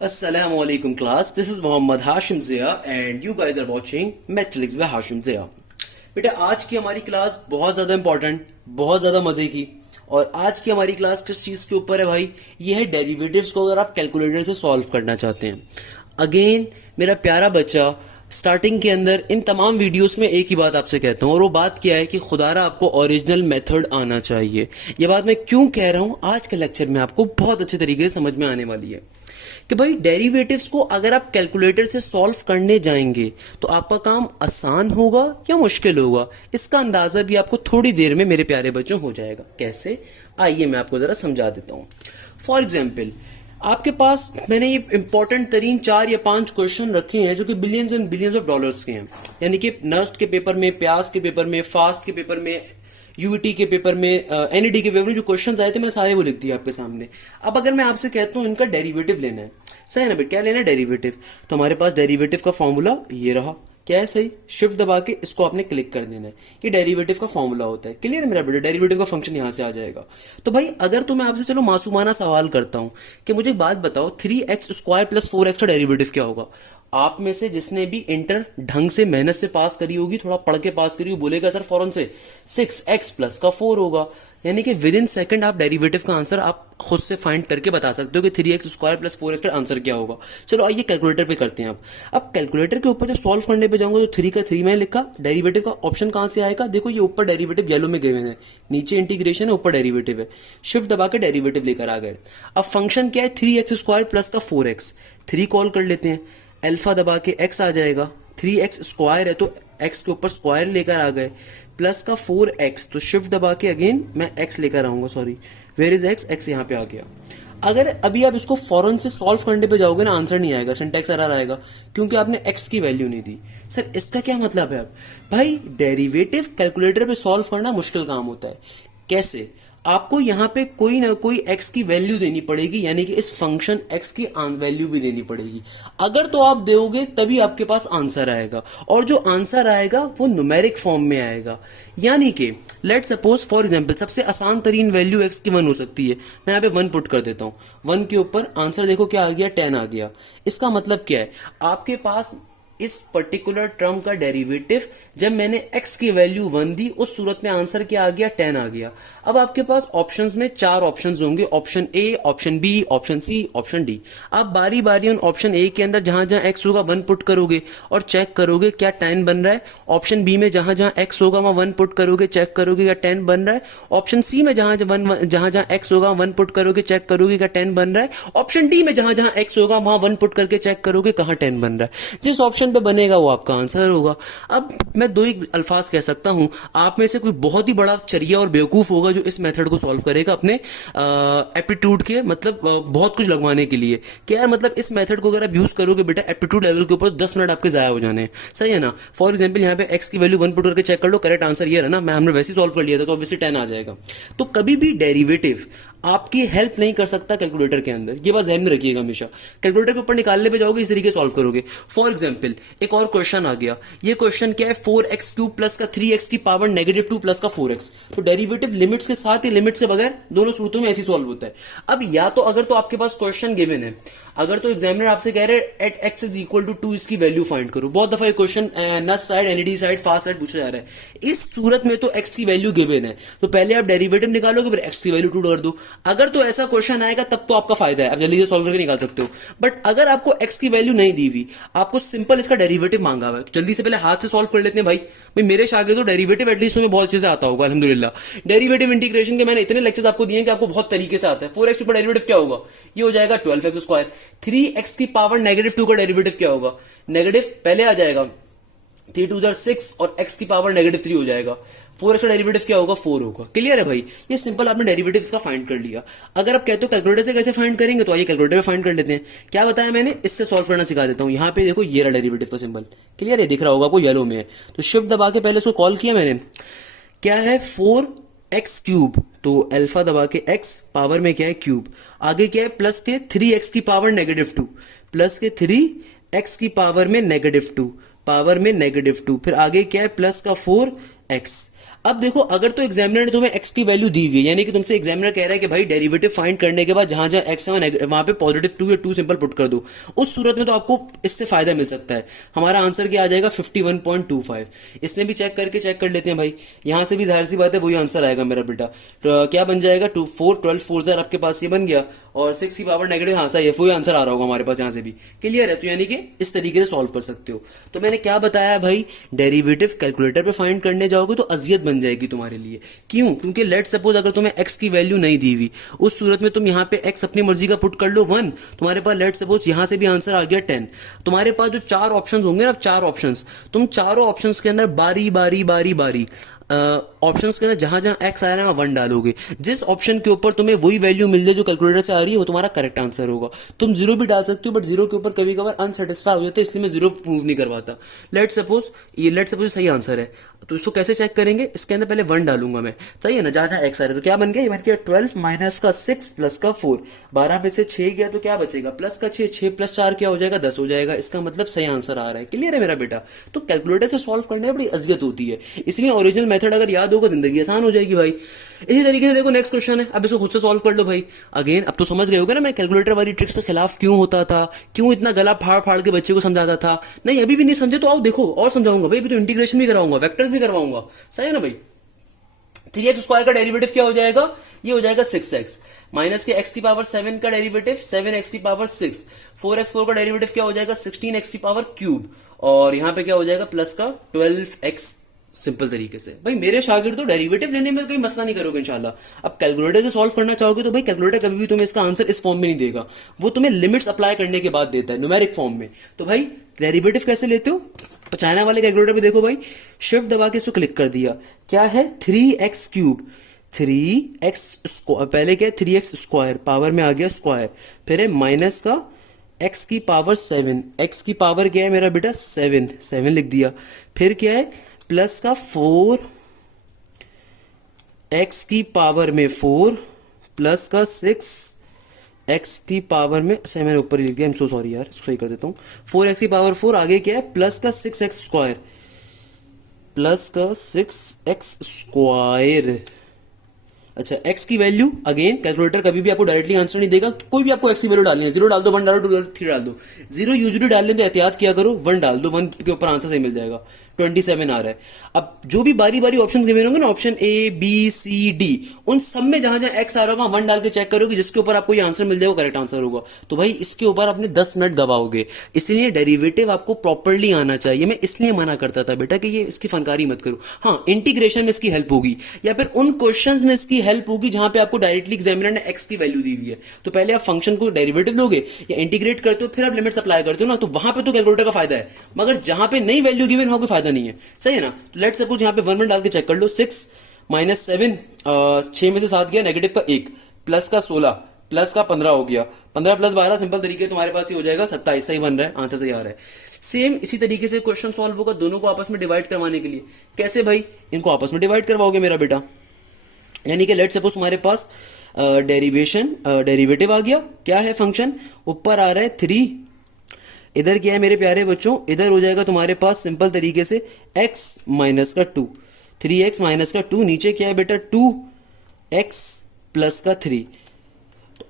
Assalamu alaikum class. This is Mohammad Hashim Zia and you guys are watching Mathematics by Hashim Zia. बेटा आज की हमारी class बहुत ज़्यादा इंपॉर्टेंट, बहुत ज़्यादा मज़े की। और आज की हमारी क्लास किस चीज़ के ऊपर है भाई? ये है डेरिवेटिव्स को अगर आप कैलकुलेटर से सॉल्व करना चाहते हैं। अगेन मेरा प्यारा बच्चा, स्टार्टिंग के अंदर इन तमाम वीडियोस में एक ही बात आपसे कहता हूँ और वो बात क्या है कि खुदारा आपको ओरिजिनल मेथड आना चाहिए। ये बात मैं क्यों कह रहा हूँ आज के लेक्चर में आपको बहुत अच्छे तरीके से समझ में आने वाली है कि भाई डेरिवेटिव्स को अगर आप कैलकुलेटर से सॉल्व करने जाएंगे तो आपका काम आसान होगा या मुश्किल होगा, इसका अंदाजा भी आपको थोड़ी देर में मेरे प्यारे बच्चों हो जाएगा। कैसे? आइए मैं आपको जरा समझा देता हूँ। फॉर एग्जाम्पल आपके पास मैंने ये इंपॉर्टेंट तरीन 4 या 5 क्वेश्चन रखे हैं जो कि billions and billions of dollars के हैं, यानी कि नर्स्ट के पेपर में, प्यास के पेपर में, फास्ट के पेपर में, यूईटी के पेपर में, एनईडी के पेपर में जो क्वेश्चंस आए थे मैं सारे वो लिख दिए आपके सामने। अब अगर मैं आपसे कहता हूँ इनका डेरिवेटिव लेना है, सही है ना बेटा? क्या लेना है? डेरिवेटिव। तो हमारे पास डेरिवेटिव का फॉर्मूला ये रहा। क्या है? सही। शिफ्ट दबा के इसको आपने क्लिक कर देना है। ये डेरिवेटिव का फॉर्मूला होता है। क्लियर है मेरा बेटा? डेरिवेटिव का फंक्शन यहाँ से आ जाएगा। तो भाई अगर तो मैं आपसे चलो मासूमाना सवाल करता हूँ कि मुझे एक बात बताओ, 3x² + 4x का डेरिवेटिव क्या होगा? आप में से जिसने भी इंटर ढंग से मेहनत से पास करी होगी, थोड़ा पढ़ के पास करी होगी, बोलेगा सर फौरन से 6x + का 4 होगा। यानी कि विद इन सेकंड आप डेरिवेटिव का आंसर आप खुद से फाइंड करके बता सकते हो कि 3x² + 4x का आंसर क्या होगा। चलो आइए कैलकुलेटर पे करते हैं। अब कैलकुलेटर के ऊपर जब सॉल्व करने पे जाऊंगा तो 3 का 3 मैंने लिखा। डेरिवेटिव का ऑप्शन कहां से आएगा? देखो ये ऊपर डेरिवेटिव येलो में गिवन है, नीचे इंटीग्रेशन है, ऊपर डेरिवेटिव है। शिफ्ट दबा के डेरिवेटिव लेकर आ गए। अब फंक्शन क्या है? 3x² + का 4x। 3 कॉल कर लेते हैं, अल्फा दबा के x आ जाएगा। 3x² है तो x के ऊपर स्क्वायर लेकर आ गए, प्लस का 4x, तो शिफ्ट दबा के अगेन मैं x लेकर आऊंगा। Sorry, where is x? x यहाँ पे आ गया। अगर अभी आप इसको फौरन से सॉल्व करने पे जाओगे ना, आंसर नहीं आएगा, सिंटैक्स एरर आएगा, क्योंकि आपने x की वैल्यू नहीं दी। सर इसका क्या मतलब है? अब भाई डेरिवेटिव कैलकुलेटर पे सॉल्व करना मुश्किल काम होता है। कैसे? आपको यहाँ पे कोई ना कोई x की वैल्यू देनी पड़ेगी, यानी कि इस फंक्शन x की वैल्यू भी देनी पड़ेगी। अगर तो आप दोगे तभी आपके पास आंसर आएगा, और जो आंसर आएगा वो न्यूमेरिक फॉर्म में आएगा। यानी कि लेट सपोज फॉर एग्जांपल सबसे आसान तरीन वैल्यू x की 1 हो सकती है। मैं यहाँ पे 1 पुट कर देता हूँ। 1 के ऊपर आंसर देखो क्या आ गया? 10 आ गया। इसका मतलब क्या है? आपके पास इस पर्टिकुलर टर्म का डेरिवेटिव जब मैंने x की वैल्यू 1 दी, उस सूरत में आंसर क्या आ गया? 10 आ गया। अब आपके पास ऑप्शंस में 4 ऑप्शंस होंगे, option A, option B, option C, option D. आप बारी बारी उन ऑप्शन ए के अंदर जहां जहां x होगा 1 पुट करोगे और चेक करोगे क्या 10 बन रहा है। ऑप्शन बी में जहां जहां x होगा वहां 1 पुट करोगे, चेक करोगे क्या 10 बन रहा है। ऑप्शन सी में जहां जहां x होगा 1 पुट करोगे, चेक करोगे क्या 10 बन रहा है। ऑप्शन डी में जहां जहां x होगा वहां 1 पुट करके चेक करोगे कहां 10 बन रहा है। जिस ऑप्शन पे बनेगा वो आपका आंसर होगा। अब मैं दो ही अल्फाज कह सकता हूं, आप में से कोई बहुत ही बड़ा चरिया और बेवकूफ होगा जो इस मेथड को सॉल्व करेगा अपने एप्टीट्यूड के, मतलब बहुत कुछ लगवाने के लिए कि यार मतलब इस मेथड को अगर आप यूज करोगे बेटा एप्टीट्यूड लेवल के ऊपर 10 मिनट आपके जाया हो जाने हैं। सही है ना? फॉर एग्जाम्पल यहाँ पे x की वैल्यू 1 पुट करके चेक कर लो, करेक्ट आंसर ये है ना, मैं हमने वैसे ही सॉल्व कर लिया था तो ऑब्वियसली 10 आ जाएगा। तो कभी भी डेरिवेटिव आपकी हेल्प नहीं कर सकता कैलकुलेटर के अंदर, ये बात ध्यान में रखिएगा हमेशा। कैलकुलेटर के ऊपर निकालने पे जाओगे इस तरीके सॉल्व करोगे। फॉर एग्जांपल एक और क्वेश्चन आ गया। ये क्वेश्चन क्या है, 4x³ प्लस का 3x की पावर -2 प्लस का 4x। तो डेरिवेटिव लिमिट्स के साथ ही लिमिट्स के बगैर दोनों सूत्रों में ऐसी सॉल्व होता है। अब या तो अगर तो आपके पास क्वेश्चन गिवन है, अगर तो एग्जामिनर आपसे कह रहे हैं at x is equal to 2 इसकी वैल्यू फाइंड करो। बहुत दफा ये क्वेश्चन नस side, NED side, fast side पूछा जा रहा है। इस सूरत में तो x की वैल्यू गिवन है, तो पहले आप डेरिवेटिव निकालोगे, फिर x की वैल्यू 2 कर दो। अगर तो ऐसा क्वेश्चन आएगा तब तो आपका फायदा है, आप जल्दी से सॉल्व करके निकाल सकते हो। बट अगर आपको x की वैल्यू नहीं दी हुई, आपको सिंपल इसका डेरिवेटिव मांगा हुआ है, तो जल्दी से पहले हाथ से सॉल्व कर लेते हैं भाई मेरे शागिर्द तो डेरिवेटिव एटलीस्ट तुम्हें बहुत अच्छे से आता होगा अल्हम्दुलिल्लाह। डेरिवेटिव इंटीग्रेशन के मैंने इतने लेक्चर्स आपको दिए हैं कि आपको बहुत तरीके से आता है। 4x ऊपर डेरिवेटिव क्या होगा, ये हो जाएगा 12x²। 3x की पावर -2 का डेरिवेटिव क्या होगा, नेगेटिव पहले आ जाएगा, 3 2 6 और x की पावर -3 हो जाएगा। 4x का डेरिवेटिव क्या होगा, 4 होगा। क्लियर है भाई, ये सिंपल आपने डेरिवेटिव्स का फाइंड कर लिया। अगर आप कहते हो कैलकुलेटर से कैसे फाइंड करेंगे, तो आइए कैलकुलेटर में फाइंड कर लेते हैं। क्या बताया मैंने, इससे सॉल्व करना सिखा देता हूं। यहाँ पे देखो ये रहा डेरिवेटिव का सिंबल, क्लियर है, दिख रहा होगा आपको येलो में है। तो शिफ्ट दबा के पहले इसको कॉल किया मैंने, क्या है 4x³, तो अल्फा दबा के x पावर में क्या है क्यूब, आगे क्या है प्लस के 3x की पावर -2, प्लस के 3x की पावर में -2, पावर में -2, फिर आगे क्या है प्लस का 4x। अब देखो अगर तो एग्जामिनर ने तुम्हें x की वैल्यू दी हुई है, यानी कि तुमसे एग्जामिनर कह रहा है कि भाई डेरिवेटिव फाइंड करने के बाद जहां जहां x है वहां पे +2 या 2 सिंपल पुट कर दो, उस सूरत में तो आपको इससे फायदा मिल सकता है। हमारा आंसर क्या आ जाएगा 51.25। इसमें भी चेक कर लेते हैं भाई, यहां से भी जाहिर सी बात है वही आंसर आएगा मेरा बेटा। तो क्या बन जाएगा 2 4 12 4 आपके पास ये बन गया, और 6 की पावर नेगेटिव, हाँ सही है, वही आंसर आ रहा होगा हमारे पास यहाँ से भी। क्लियर है, तो यानी कि इस तरीके से सॉल्व कर सकते हो। तो मैंने क्या बताया भाई, डेरिवेटिव कैलकुलेटर पे फाइंड करने जाओगे तो अजियत बन जाएगी तुम्हारे लिए। क्यों, क्योंकि लेट सपोज अगर तुम्हें x की वैल्यू नहीं दी हुई, उस सूरत में तुम यहाँ पे x अपनी मर्जी का पुट कर लो 1, तुम्हारे पास लेट सपोज यहाँ से भी आंसर आ गया 10। तुम्हारे पास जो 4 ऑप्शंस होंगे ना, 4 ऑप्शंस, तुम चारों ऑप्शंस के अंदर बारी बारी बारी बारी ऑप्शंस के अंदर जहां जहां x आ रहा है 1 डालोगे। जिस ऑप्शन के ऊपर तुम्हें वही वैल्यू मिल जाए जो कैलकुलेटर से आ रही है, वो तुम्हारा करेक्ट आंसर होगा। तुम 0 भी डाल सकते हो, बट 0 के ऊपर कभी कभार अनसेटिस्फाई हो जाता है, इसलिए मैं 0 प्रूव नहीं करवाता। लेट सपोज सही आंसर है, तो इसको कैसे चेक करेंगे, इसके अंदर पहले 1 डालूंगा मैं, सही है ना, जहां जहां x आ रहा है। तो क्या बन गया, ये बन गया 12 माइनस का 6 प्लस का 4, 12 में से 6 गया तो क्या बचेगा, प्लस का 6, 6 प्लस 4 क्या हो जाएगा, 10 हो जाएगा। इसका मतलब सही आंसर आ रहा है। क्लियर है मेरा बेटा। तो कैलकुलेटर से सॉल्व करने में बड़ी अजियत होती है, इसलिए ओरिजिनल मेथड अगर याद होगा जिंदगी आसान हो जाएगी भाई। इसी तरीके से देखो नेक्स्ट क्वेश्चन है, अब इसको खुद से सॉल्व कर लो भाई। अगेन अब तो समझ गए होगे ना मैं कैलकुलेटर वाली ट्रिक्स के खिलाफ क्यों होता था, क्यों इतना गला फाड़ फाड़ के बच्चे को समझाता था। नहीं अभी भी नहीं समझे तो आओ देखो और समझाऊंगा भाई, अभी तो इंटीग्रेशन भी कराऊंगा, वेक्टर्स भी करवाऊंगा, सही है ना भाई। 3x² का डेरिवेटिव क्या हो जाएगा, ये हो जाएगा 6x, माइनस के x की पावर 7 का डेरिवेटिव 7x की पावर 6, 4x4 का डेरिवेटिव क्या हो जाएगा 16x की पावर क्यूब, और यहां पे क्या हो जाएगा प्लस का 12x। सिंपल तरीके से भाई मेरे शागिर्द तो डेरिवेटिव लेने में कोई मसला नहीं करोगे इंशाल्लाह। अब कैलकुलेटर से सॉल्व करना चाहोगे तो भाई कैलकुलेटर कभी भी तुम्हें इसका आंसर इस फॉर्म में नहीं देगा, वो तुम्हें लिमिट्स अप्लाई करने के बाद देता है न्यूमेरिक फॉर्म में। तो भाई डेरिवेटिव कैसे लेते हो, चाइना वाले कैलकुलेटर पे देखो भाई, शिफ्ट दबा के इसको क्लिक कर दिया, क्या है 3x³, 3x², पहले क्या है 3x² पावर में आ गया स्क्वायर, फिर है माइनस का x की पावर 7, x की पावर क्या है मेरा बेटा 7, 7 लिख दिया, फिर क्या है प्लस का 4 x की पावर में 4 प्लस का 6 x की पावर में, अच्छा मैंने ऊपर ही लिख दिया, आई एम सो सॉरी यार, इसको सही कर देता हूँ। 4x की पावर 4, आगे क्या है प्लस का 6x², प्लस का 6x²। अच्छा x की वैल्यू, अगेन कैलकुलेटर कभी भी आपको डायरेक्टली आंसर नहीं देगा, कोई भी आपको x की वैल्यू डालनी है, 0 डाल दो, 1 डाल दो, 2 डाल दो, 3 डाल दो। 0 यूजुअली डालने में एहतियात किया करो, 1 डाल दो, 1 के ऊपर आंसर सही मिल जाएगा। 27 आ रहा है। अब जो भी बारी बारी ऑप्शन गिवन होंगे ना, option A B C D, उन सब में जहां जहां x आ रहा होगा 1 डाल के चेक करोगे, जिसके ऊपर आपको ये आंसर मिल जाएगा करेक्ट आंसर होगा। तो भाई इसके ऊपर आपने 10 मिनट गवाओगे, इसलिए डेरिवेटिव आपको प्रॉपर्ली आना चाहिए। मैं इसलिए मना करता था बेटा कि ये इसकी फनकारी मत करो। हाँ इंटीग्रेशन में इसकी हेल्प होगी, या फिर उन क्वेश्चंस में इसकी हेल्प होगी जहां पे आपको डायरेक्टली एग्जामिनर ने x की वैल्यू दी हुई है। तो पहले आप फंक्शन को डेरिवेटिव लोगे या इंटीग्रेट करते हो, फिर आप लिमिट्स अप्लाई करते हो ना, तो वहां पे तो कैलकुलेटर का फायदा है, मगर जहां पे नई वैल्यू गिवन हो कोई फायदा नहीं है, सही है ना। तो लेट्स सपोज यहाँ पे 1 डाल के चेक कर लो, 6 माइनस 7, 6 में से 7 गया, नेगेटिव का 1, प्लस का 16, प्लस का 15 हो गया, 15 प्लस 12 सिंपल तरीके तुम्हारे पास ही हो जाएगा 27, सही बन रहा है, आंसर सही आ रहा है। सेम इसी तरीके से क्वेश्चन सॉल्व होगा दोनों को आपस में डिवाइड करवाने के लिए। कैसे भाई, इनको आपस में डिवाइड करवाओगे मेरा बेटा, यानी कि लेट सपोज तुम्हारे पास डेरिवेटिव आ गया, क्या है फंक्शन, ऊपर आ रहा है 3, इधर क्या है मेरे प्यारे बच्चों, इधर हो जाएगा तुम्हारे पास सिंपल तरीके से x माइनस का 2, 3x माइनस का 2, नीचे क्या है बेटा 2x प्लस का 3।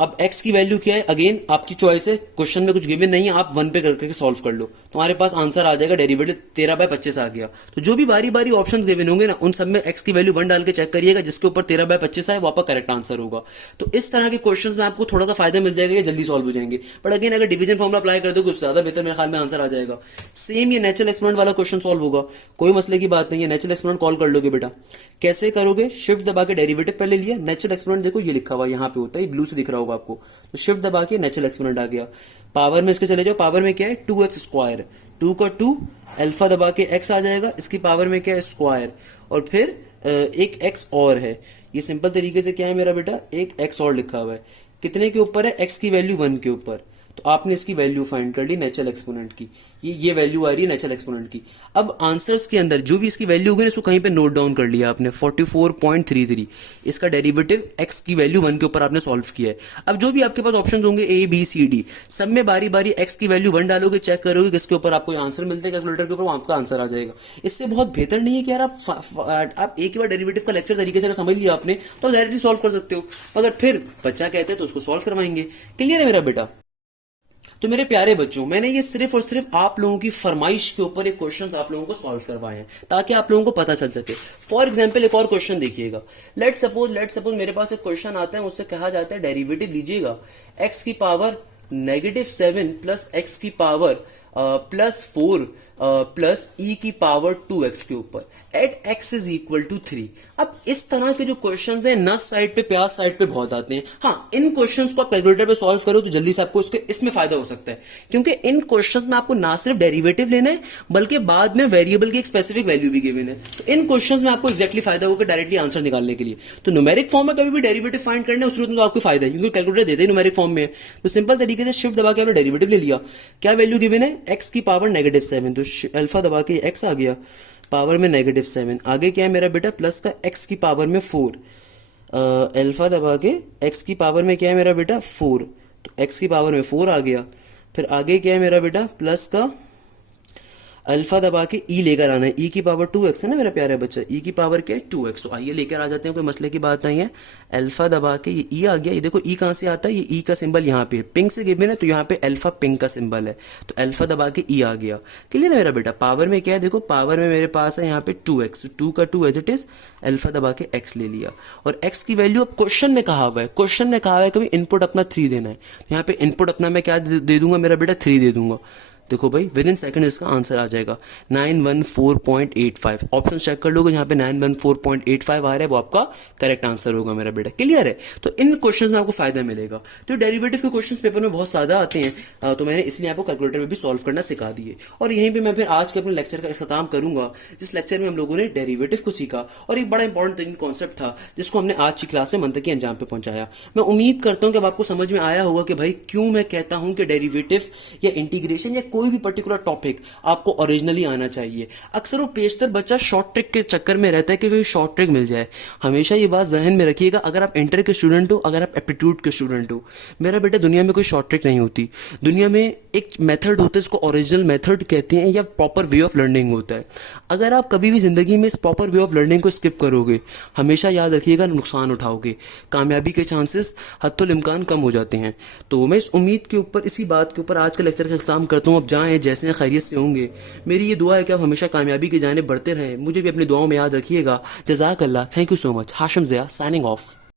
अब x की वैल्यू क्या है, अगेन आपकी चॉइस है, क्वेश्चन में कुछ गिवन नहीं है, आप 1 पे करके सॉल्व कर लो, तुम्हारे पास आंसर आ जाएगा, डेरिवेटिव 13/25 आ गया। तो जो भी बारी बारी ऑप्शंस गिवन होंगे ना, उन सब में x की वैल्यू 1 डाल के चेक करिएगा, जिसके ऊपर 13/25 आए वो आपका करेक्ट आंसर होगा। तो इस तरह के क्वेश्चंस में आपको थोड़ा सा फायदा मिल जाएगा, ये जल्दी सॉल्व हो जाएंगे। बट अगेन अगर डिवीजन फॉर्मुला अप्लाई कर दोगे उससे ज्यादा बेहतर मेरे ख्याल में आंसर आ जाएगा। सेम ये नेचुरल एक्सपोनेंट वाला क्वेश्चन सॉल्व होगा, कोई मसले की बात नहीं है, नेचुरल एक्सपोनेंट कॉल कर लोगे बेटा। कैसे करोगे, शिफ्ट दबा के डेरिवेटिव पहले लिया, नेचुरल एक्सपोनेंट देखो ये लिखा हुआ यहाँ पे होता है, ब्लू से दिख रहा होगा आपको, तो शिफ्ट दबा के नेचुरल एक्सपोनेंट आ गया। पावर में इसके चले जाओ, पावर में क्या है 2x स्क्वायर, 2 का 2, अल्फा दबा के x आ जाएगा, इसकी पावर में क्या है स्क्वायर, और फिर एक x और है, ये सिंपल तरीके से क्या है मेरा बेटा, एक x और लिखा हुआ है, कितने के ऊपर है, x की वैल्यू 1 के ऊपर। तो आपने इसकी वैल्यू फाइंड कर ली नेचुरल एक्सपोनेंट की, ये वैल्यू आ रही है नेचुरल एक्सपोनेंट की। अब आंसर्स के अंदर जो भी इसकी वैल्यू होगी ना, इसको कहीं पे नोट डाउन कर लिया आपने, 44.33, इसका डेरिवेटिव x की वैल्यू 1 के ऊपर आपने सॉल्व किया है। अब जो भी आपके पास ऑप्शन होंगे A B C D, सब में बारी बारी x की वैल्यू 1 डालोगे, चेक करोगे किसके ऊपर आपको आंसर मिलता है कैलकुलेटर के ऊपर, वो आपका आंसर आ जाएगा। इससे बहुत बेहतर नहीं है कि यार आप एक ही बार डेरिवेटिव का लेक्चर तरीके से अगर समझ लिया आपने तो आप डायरेक्टली सॉल्व कर सकते हो, अगर फिर बच्चा कहते हैं तो उसको सॉल्व करवाएंगे। क्लियर है मेरा बेटा? तो मेरे प्यारे बच्चों, मैंने ये सिर्फ और सिर्फ आप लोगों की फरमाइश के ऊपर एक क्वेश्चंस आप लोगों को सॉल्व करवाए हैं, ताकि आप लोगों को पता चल सके। फॉर एग्जांपल एक और क्वेश्चन देखिएगा, लेट सपोज मेरे पास एक क्वेश्चन आता है, उससे कहा जाता है डेरिवेटिव लीजिएगा x की पावर -7 प्लस x की पावर +4 प्लस e की पावर 2x के ऊपर at x is equal to 3। अब इस तरह के जो क्वेश्चंस हैं नस साइड पे प्याज साइड पे बहुत आते हैं। हाँ, इन क्वेश्चंस को आप कैलकुलेटर पे सॉल्व करो तो जल्दी से आपको इसमें फायदा हो सकता है, क्योंकि इन क्वेश्चंस में आपको ना सिर्फ डेरिवेटिव लेना है बल्कि बाद में वेरिएबल की एक स्पेसिफिक वैल्यू भी गिवन है। तो इन क्वेश्चंस में आपको एक्जैक्टली फायदा होगा डायरेक्टली आंसर निकालने के लिए। तो न्यूमेरिक फॉर्म में कभी भी डेरिवेटिव फाइंड करना है, उस में तो आपको फायदा है, क्योंकि कैलकुलेटर देते हैं न्यूमेरिक फॉर्म में। तो सिंपल तरीके से शिफ्ट दबा के आपने डेरिवेटिव ले लिया, क्या वैल्यू गिवन है x की पावर -7, तो अल्फा दबा के x आ गया, पावर में -7, आगे क्या है मेरा बेटा प्लस का x की पावर में 4, अल्फा दबा के x की पावर में क्या है मेरा बेटा 4, तो x की पावर में 4 आ गया। फिर आगे क्या है मेरा बेटा प्लस का अल्फा दबा के ई लेकर आना है, ई की पावर 2x है ना मेरा प्यारा बच्चा, ई की पावर क्या है 2x। तो आइए लेकर आ जाते हैं, कोई मसले की बात नहीं है। अल्फा दबा के ये ई आ गया, ये देखो ई कहाँ से आता है, ये ई का सिंबल यहाँ पे पिंक से गिवन है, तो यहाँ पे अल्फा पिंक का सिंबल है, तो अल्फा दबा के ई आ गया। क्लियर है मेरा बेटा? पावर में क्या है, देखो पावर में मेरे पास है यहाँ पे 2x, 2 का 2 एज इट इज, अल्फा दबा के x ले लिया, और x की वैल्यू अब क्वेश्चन में कहा हुआ है, क्वेश्चन में कहा हुआ है कभी इनपुट अपना 3 देना है, तो यहाँ पे इनपुट अपना मैं क्या दे दूंगा मेरा बेटा 3 दे दूंगा। देखो भाई विद इन सेकंड इसका आंसर आ जाएगा 914.85। ऑप्शन चेक कर लोगे, यहाँ पे 914.85 आ रहा है, वो आपका करेक्ट आंसर होगा मेरा बेटा। क्लियर है? तो इन क्वेश्चंस में आपको फायदा मिलेगा। तो डेरिवेटिव के क्वेश्चंस पेपर में बहुत ज्यादा आते हैं, तो मैंने इसलिए आपको कैलकुलेटर में भी सॉल्व करना सिखा दिए। और यहीं पर मैं फिर आज के अपने लेक्चर का अख्ताम करूंगा, जिस लेक्चर में हम लोगों ने डेरिवेटिव को सीखा और एक बड़ा इंपॉर्टेंट कॉन्सेप्ट था जिसको हमने आज की क्लास में मंतकी अंजाम पे पहुंचाया। मैं उम्मीद करता हूं कि अब आपको समझ में आया होगा कि भाई क्यों मैं कहता हूं कि डेरिवेटिव या इंटीग्रेशन या कोई भी पर्टिकुलर टॉपिक आपको ओरिजिनली आना चाहिए। अक्सर वो पेशतर बच्चा शॉर्ट ट्रिक के चक्कर में रहता है कि कोई शॉर्ट ट्रिक मिल जाए। हमेशा ये बात जहन में रखिएगा, अगर आप इंटर के स्टूडेंट हो, अगर आप एप्टीट्यूड के स्टूडेंट हो, मेरा बेटा दुनिया में कोई शॉर्ट ट्रिक नहीं होती। दुनिया में एक मेथड होता है, इसको ओरिजिनल मेथड कहते हैं या प्रॉपर वे ऑफ लर्निंग होता है। अगर आप कभी भी जिंदगी में इस प्रॉपर वे ऑफ लर्निंग को स्किप करोगे, हमेशा याद रखिएगा नुकसान उठाओगे, कामयाबी के चांसेस हत्तुल इम्कान कम हो जाते हैं। तो मैं इस उम्मीद के ऊपर, इसी बात के ऊपर आज का लेक्चर का इख्तिताम करता हूँ। अब जाएँ जैसे खैरियत से होंगे, मेरी ये दुआ है कि आप हमेशा कामयाबी की जानिब बढ़ते रहें। मुझे भी अपनी दुआओं में याद रखिएगा। जज़ाक अल्लाह, thank you so much. Hashim Zia signing of.